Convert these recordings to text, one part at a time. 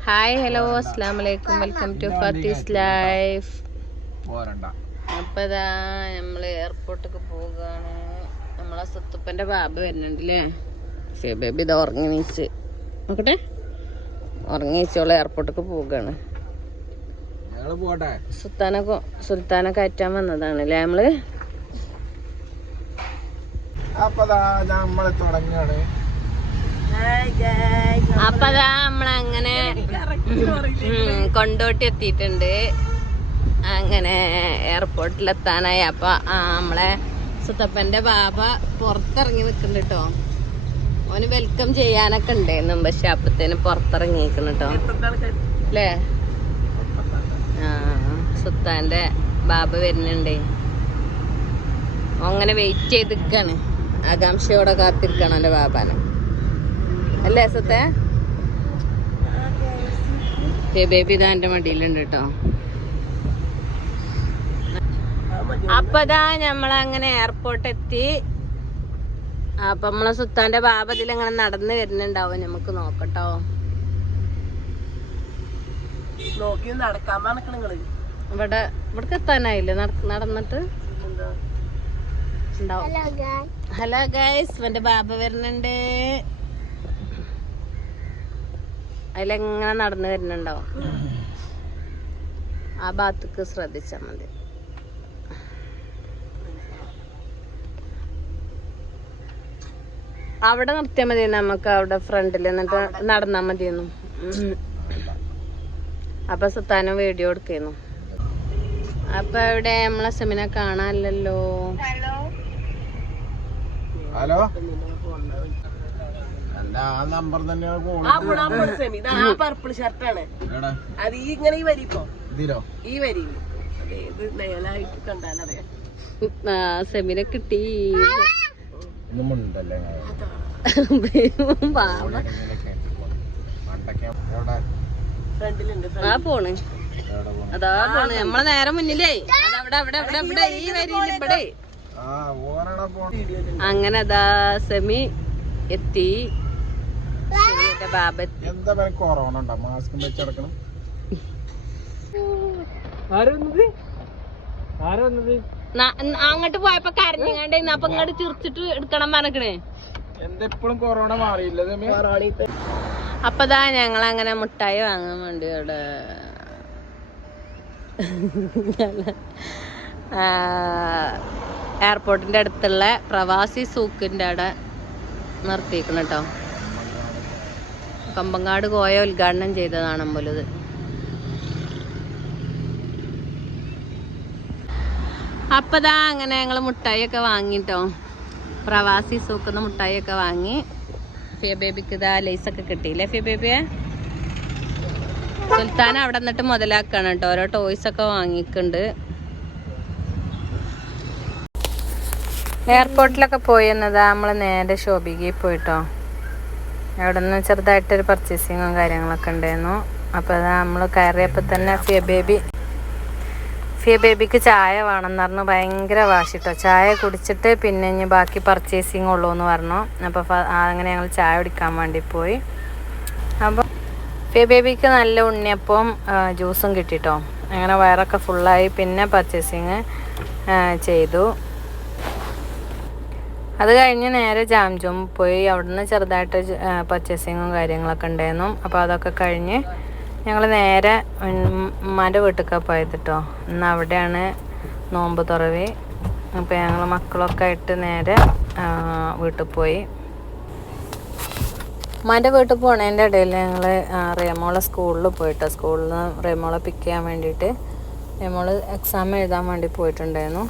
Hi hello അസ്സാം വലൈക്കും welcome to ഫർട്ടീസ് life അപ്പൊ ഇതാ നമ്മൾ എയർപോർട്ടിക്ക് പോവുകയാണ് നമ്മളെ സുത്തുപ്പന്റെ ബാബ് വരുന്നുണ്ട് അല്ലേ ബേബി ഇതാ ഉറങ്ങി നീച്ച്. നോക്കട്ടെ. ഉറങ്ങി നീച്ചോളെ എയർപോർട്ടിക്ക് പോവുകയാണ് സുൽത്താനെ കൊ- സുൽത്താനെ കയറ്റാൻ വന്നതാണ് അല്ലേ നമ്മൾ? അപ്പൊ നമ്മൾ തുടങ്ങാണ്. അപ്പൊ അതാ നമ്മളങ്ങനെ കൊണ്ടോട്ടി എത്തിയിട്ടുണ്ട് അങ്ങനെ എയർപോർട്ടിൽ എത്താനായി അപ്പൊ നമ്മളെ സുത്തപ്പന്റെ ബാബ പുറത്തിറങ്ങി നിൽക്കുന്നുണ്ട് കേട്ടോ ഓന് വെൽക്കം ചെയ്യാനൊക്കെ ഉണ്ടായിരുന്നു പക്ഷെ അപ്പത്തേന് പുറത്തിറങ്ങി നിൽക്കുന്നു കേട്ടോ അല്ലേ ആ സുത്താന്റെ ബാബ വരുന്നുണ്ടേ. അങ്ങനെ വെയിറ്റ് ചെയ്ത് നിൽക്കാണ് ആകാംക്ഷയോടെ കാത്തിരിക്കണം എന്റെ ബാബാനെ. അല്ലേ സത്തെ? ബേബി ഇതാ എന്റെ മടിയിലുണ്ട് കേട്ടോ. അപ്പതാ ഞമ്മളങ്ങനെ എയർപോർട്ട് എത്തി അപ്പൊ നമ്മളെ സുത്താന്റെ ബാബതിൽ അങ്ങനെ നടന്നു വരുന്നുണ്ടാവും. നമുക്ക് നോക്കട്ടോ. നോക്കി നടക്കാൻ പറഞ്ഞ ഇവിടെ ഇവിടേക്ക് എത്താനായില്ലേ? നടന്നിട്ട്? ഹലോ ഗൈസ് ഇവന്റെ ബാബ വരുന്നുണ്ട്. അതിലെങ്ങനെ നടന്നു വരുന്നുണ്ടാവും. ആ ഭാഗത്തേക്ക് ശ്രദ്ധിച്ചാ മതി. അവിടെ നിർത്തിയാൽ മതി നമുക്ക് അവിടെ ഫ്രണ്ടിൽ എന്നിട്ട് നടന്നാ മതിയെന്നു. അപ്പൊ സുത്താനും വീഡിയോ എടുക്കുന്നു അപ്പൊ ഇവിടെ നമ്മളെ സെമിനെ കാണാനില്ലല്ലോ. ഹലോ. ആ പർപ്പിൾ ഷർട്ടാണ് അത് ഈ ഇങ്ങനെ ഈ വരി ഇപ്പൊ? ഈ വരി. ഇത് കണ്ടാലറിയാം സെമിനെ കിട്ടി. ആ പോണ്. അതാ പോണ്. നമ്മളെ നേരെ മുന്നിലേ. അതവിടെ അവിടെ അവിടെ ഇവിടെ ഈ വരിയിൽ ഇവിടെ ആ ഓരടാ പോണ. അങ്ങനെ അതാ സെമി എത്തി. എന്താ പേര് കൊറോണ ഉണ്ടോ? മാസ്കും വെച്ചടക്കണം ന- ന- അങ്ങോട്ട് പോയപ്പോ കരഞ്ഞങ്ങാണ്ട് അപ്പൊ ഇങ്ങോട്ട് ചിരിച്ചിട്ട് എടുക്കണം പറഞ്ഞേ എന്താ എപ്പോഴും കൊറോണ മാറിയില്ല അപ്പതാ ഞങ്ങൾ അങ്ങനെ മുട്ടായി വാങ്ങാൻ വേണ്ടി ഇവിടെ എയർപോർട്ടിന്റെ അടുത്തുള്ള പ്രവാസി സൂക്കിന്റെ അവിടെ നിർത്തിയിരിക്കണം കേട്ടോ കമ്പങ്ങാട് കോയ ഉദ്ഘാടനം ചെയ്തതാണ് അമ്പലത്. അപ്പതാ അങ്ങനെ ഞങ്ങൾ മുട്ടായിയൊക്കെ വാങ്ങിട്ടോ. പ്രവാസി സൂക്കുന്ന മുട്ടായിയൊക്കെ വാങ്ങി. ഫിയ ബേബിക്ക് ഇതാ ലൈസൊക്കെ കിട്ടിയില്ലേ ഫിയ ബേബിയെ? സുൽത്താൻ അവിടെ നിന്നിട്ട് മുതലാക്കാണ് കേട്ടോ. ഓരോ ടോയ്സ് ഒക്കെ വാങ്ങിക്കുന്നുണ്ട് എയർപോർട്ടിലൊക്കെ പോയി എന്നതാ നമ്മൾ നേരെ ഷോബിക്ക് പോയിട്ടോ. അവിടെ നിന്ന് ചെറുതായിട്ടൊരു പർച്ചേസിങ്ങും കാര്യങ്ങളൊക്കെ ഉണ്ടായിരുന്നു. അപ്പോൾ അതാ നമ്മൾ കയറിയപ്പോൾ തന്നെ ഫിയ ബേബി ഫിയ ബേബിക്ക് ചായ വേണമെന്ന് പറഞ്ഞു. ഭയങ്കര വാശിട്ടോ. ചായ കുടിച്ചിട്ട് പിന്നെ ഇനി ബാക്കി പർച്ചേസിങ് ഉള്ളൂ എന്ന് പറഞ്ഞു. അപ്പോൾ അങ്ങനെ ഞങ്ങൾ ചായ കുടിക്കാൻ വേണ്ടി പോയി. അപ്പോൾ ഫിയ ബേബിക്ക് നല്ല ഉണ്ണിയപ്പവും ജ്യൂസും കിട്ടിട്ടോ. അങ്ങനെ വയറൊക്കെ ഫുള്ളായി പിന്നെ പർച്ചേസിങ് ചെയ്തു. അത് കഴിഞ്ഞ് നേരെ ജാംജോം പോയി അവിടുന്ന് ചെറുതായിട്ട് പർച്ചേസിങ്ങും കാര്യങ്ങളൊക്കെ ഉണ്ടായിരുന്നു. അപ്പോൾ അതൊക്കെ കഴിഞ്ഞ് ഞങ്ങൾ നേരെ ഉമ്മാന്റെ വീട്ടിലൊക്കെ പോയത് കേട്ടോ ഇന്ന് അവിടെയാണ് നോമ്പ് തുറവി. അപ്പോൾ ഞങ്ങൾ മക്കളൊക്കെ ആയിട്ട് നേരെ വീട്ടിൽ പോയി. ഉമ്മാന്റെ വീട്ടിൽ പോണതിന്റെ ഇടയിൽ ഞങ്ങൾ റേമോളെ സ്കൂളിൽ പോയിട്ടോ. സ്കൂളിൽ നിന്ന് റേമോളെ പിക്ക് ചെയ്യാൻ വേണ്ടിയിട്ട്. റേമോൾ എക്സാം എഴുതാൻ വേണ്ടി പോയിട്ടുണ്ടായിരുന്നു.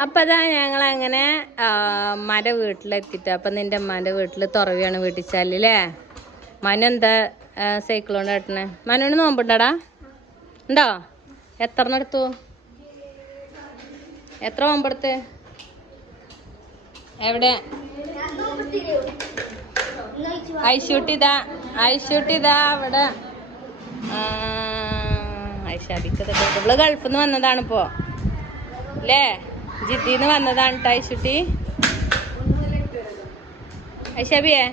അപ്പം അതാ ഞങ്ങളങ്ങനെ മര വീട്ടിലെത്തിയിട്ട് അപ്പം നിന്റെ ഉമ്മാന്റെ വീട്ടിൽ തുറവിയാണ് വീട്ടിച്ചാലല്ലേ മനു എന്താ സൈക്കിളോണ്ട് കെട്ടണേ മനുവിന് നോമ്പുണ്ടടാ? ഉണ്ടോ? എത്ര എടുത്തു? എത്ര നോമ്പെടുത്ത് എവിടെ? ഐശൂട്ടിതാ ഐശൂട്ടിതാ അവിടെ. ആ ഇവൾ ഗൾഫിൽ നിന്ന് വന്നതാണ് ഇപ്പോ അല്ലേ ജിദ്ദിന്ന് വന്നതാണ് ഐശുട്ടി ഐഷബിയെ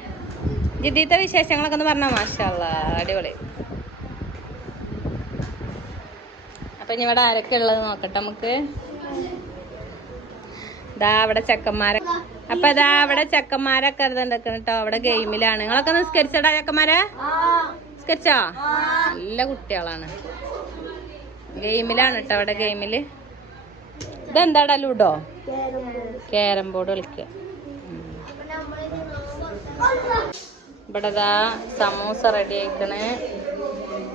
ജിദ്ദീത്തെ വിശേഷങ്ങളൊക്കെ ഒന്ന് പറഞ്ഞോ മാഷല്ല അടിപൊളി. അപ്പൊ ഇനി ഇവിടെ ആരൊക്കെ ഉള്ളത് നോക്കട്ടെ നമുക്ക്? ഇതാ അവിടെ ചെക്കന്മാരെ. അപ്പൊ ഇതാ അവിടെ ചെക്കന്മാരൊക്കെ ഇരുന്നിട്ടുണ്ട് കേട്ടോ അവിടെ ഗെയിമിലാണ്. നിങ്ങളൊക്കെ നിസ്കരിച്ചടാ ചെക്കന്മാരെ? നിസ്കരിച്ചോ? നല്ല കുട്ടികളാണ്. ഗെയിമിലാണ് കേട്ടോ അവിടെ ഗെയിമിൽ. ഇതെന്താടാ ലൂഡോ? ക്യാരം ബോർഡ് കളിക്കുക ഇവിടെ ദാ സമൂസ റെഡി ആയിക്കണ്.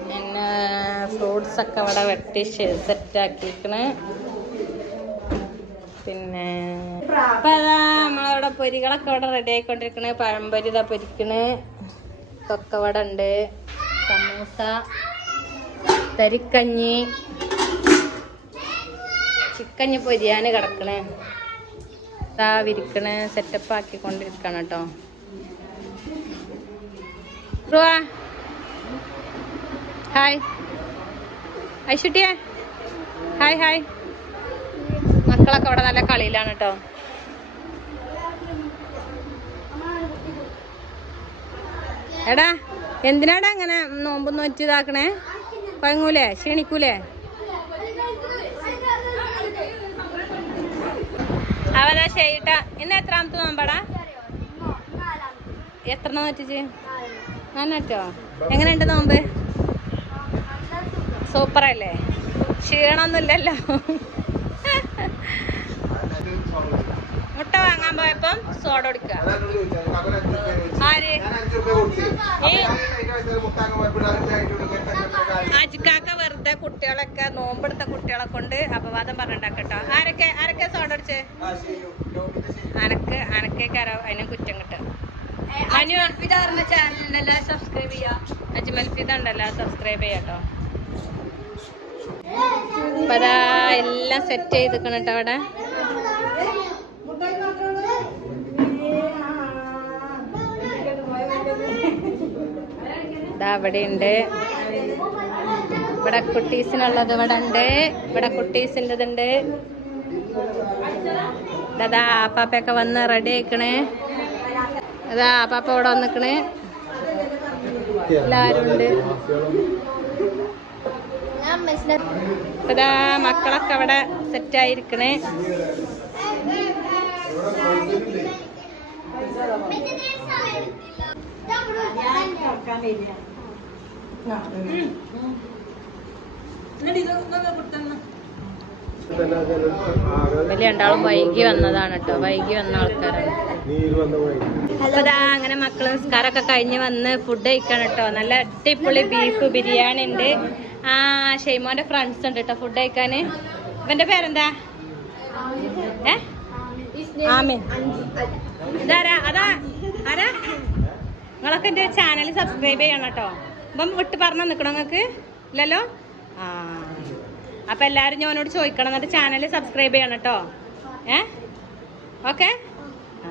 പിന്നെ ഫ്രൂട്ട്സ് ഒക്കെ ഇവിടെ വെട്ടി സെറ്റ് ആക്കിക്കണ്. പിന്നെ ഇപ്പൊ അതാ നമ്മളവിടെ പൊരികളൊക്കെ ഇവിടെ റെഡി ആയിക്കൊണ്ടിരിക്കണ്. പഴംപൊരി ഇതാ പൊരിക്കണ്. കൊക്കവട ഉണ്ട് സമൂസ തരിക്കഞ്ഞി ചിക്കഞ്ഞി പൊരിയാന് കിടക്കണ്. ഇതാ വിരിക്കണ് സെറ്റപ്പ് ആക്കിക്കൊണ്ടിരിക്കണം കേട്ടോ. ഹായ്. ഐശുട്ടിയെ ഹായ് ഹായ്. മക്കളൊക്കെ അവിടെ നല്ല കളിയിലാണ് കേട്ടോ. എടാ എന്തിനാടാ അങ്ങനെ നോമ്പ് നോറ്റ് ഇതാക്കണേ? പഴങ്ങൂലേ ക്ഷീണിക്കൂലേ? അവതാ ചെയ്യട്ട ഇന്ന് എത്രാമത്തെ നോമ്പാടാ? എത്ര നോറ്റിച്ച് നന്നോ എങ്ങനെയുണ്ട് നോമ്പ്? സൂപ്പർ അല്ലേ ക്ഷീണമൊന്നുമില്ലല്ലോ. മുട്ട വാങ്ങാൻ പോയപ്പം സോഡ കൊടുക്കുക ആര്? അജിക്കാക്ക വെറുതെ കുട്ടികളൊക്കെ നോമ്പെടുത്ത കുട്ടികളെ കൊണ്ട് അപവാദം പറഞ്ഞിട്ടാക്കട്ടോ ആരൊക്കെ ആരൊക്കെ സോഡ അടിച്ച്? അനക്ക് അനക്കേക്കാരോ അതിന് കുറ്റം കിട്ടും അനു സബ്സ്ക്രൈബ് ചെയ്യാ. അജ്മൽ ഫിത ഉണ്ടല്ലോ സബ്സ്ക്രൈബ് ചെയ്യാട്ടോ. അപ്പൊ എല്ലാം സെറ്റ് ചെയ്തിക്കണം കേട്ടോ അവിടെ. ഇതാ അവിടെ ഉണ്ട് ഇവിടെ കുട്ടീസിനുള്ളത് ഇവിടെ ഉണ്ട്. ഇവിടെ കുട്ടീസിന്റെ ഉണ്ട് അതാ ആപ്പാപ്പയൊക്കെ വന്ന് റെഡി ആയിക്കണേ. അതാ ആപ്പാപ്പ ഇവിടെ വന്നിക്കണേ. എല്ലാരും ഉണ്ട്. ഇപ്പതാ മക്കളൊക്കെ അവിടെ സെറ്റ് ആയിരിക്കണേ. വലിയ രണ്ടാളും വൈകി വന്നതാണ് കേട്ടോ. വൈകി വന്ന ആൾക്കാരാണ്. അങ്ങനെ മക്കൾ നിസ്കാരമൊക്കെ കഴിഞ്ഞ് വന്ന് ഫുഡ് കഴിക്കണം കേട്ടോ. നല്ല അടിപൊളി ബീഫ് ബിരിയാണി ഉണ്ട്. ആ ഷെയ്മോന്റെ ഫ്രണ്ട്സ് ഉണ്ട് കേട്ടോ ഫുഡ് കഴിക്കാന്. ഇവന്റെ പേരെന്താ? ഏ? ആമീൻ. ഇതാരാ? അതാ? ആരാ? നിങ്ങളൊക്കെ എന്റെ ചാനൽ സബ്സ്ക്രൈബ് ചെയ്യണം കേട്ടോ. ഇപ്പം വിട്ട് പറഞ്ഞു നിൽക്കണോ നിങ്ങൾക്ക്? ഇല്ലല്ലോ? ആ. അപ്പം എല്ലാരും ഞാനോട് ചോദിക്കണം. എന്നിട്ട് ചാനൽ സബ്സ്ക്രൈബ് ചെയ്യണം കേട്ടോ. ഏ? ഓക്കെ? ആ.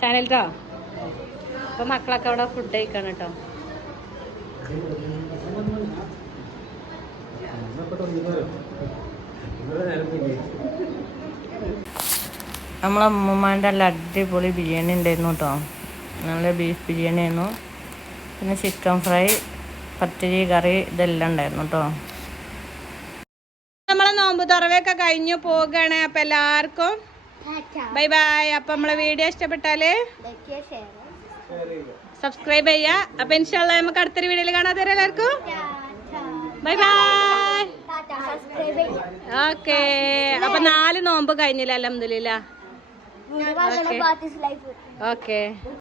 ചാനൽ കേട്ടോ അപ്പം മക്കളൊക്കെ അവിടെ ഫുഡ് കഴിക്കണം കേട്ടോ. നമ്മളെ അമ്മൂമ്മേന്റെ നല്ല അടിപൊളി ബിരിയാണി ഉണ്ടായിരുന്നു കേട്ടോ. നല്ല ബീഫ് ബിരിയാണി ആയിരുന്നു. പിന്നെ ചിക്കൻ ഫ്രൈ പത്തിരി കറി ഇതെല്ലാം ഉണ്ടായിരുന്നു കേട്ടോ നമ്മളെ നോമ്പ് തുറവൊക്കെ കഴിഞ്ഞു പോവുകയാണ്. അപ്പൊ എല്ലാവർക്കും ബൈ ബൈ. അപ്പൊ നമ്മളെ വീഡിയോ ഇഷ്ടപ്പെട്ടാൽ സബ്സ്ക്രൈബ് ചെയ്യാ. അപ്പൊ ഇൻഷാല്ല നമുക്ക് അടുത്തൊരു വീഡിയോയിൽ കാണാതെ എല്ലാവർക്കും ബൈ ബൈ. ഓക്കെ. അപ്പൊ നാല് നോമ്പ് കഴിഞ്ഞില്ല അലഹമില്ല ഓക്കെ.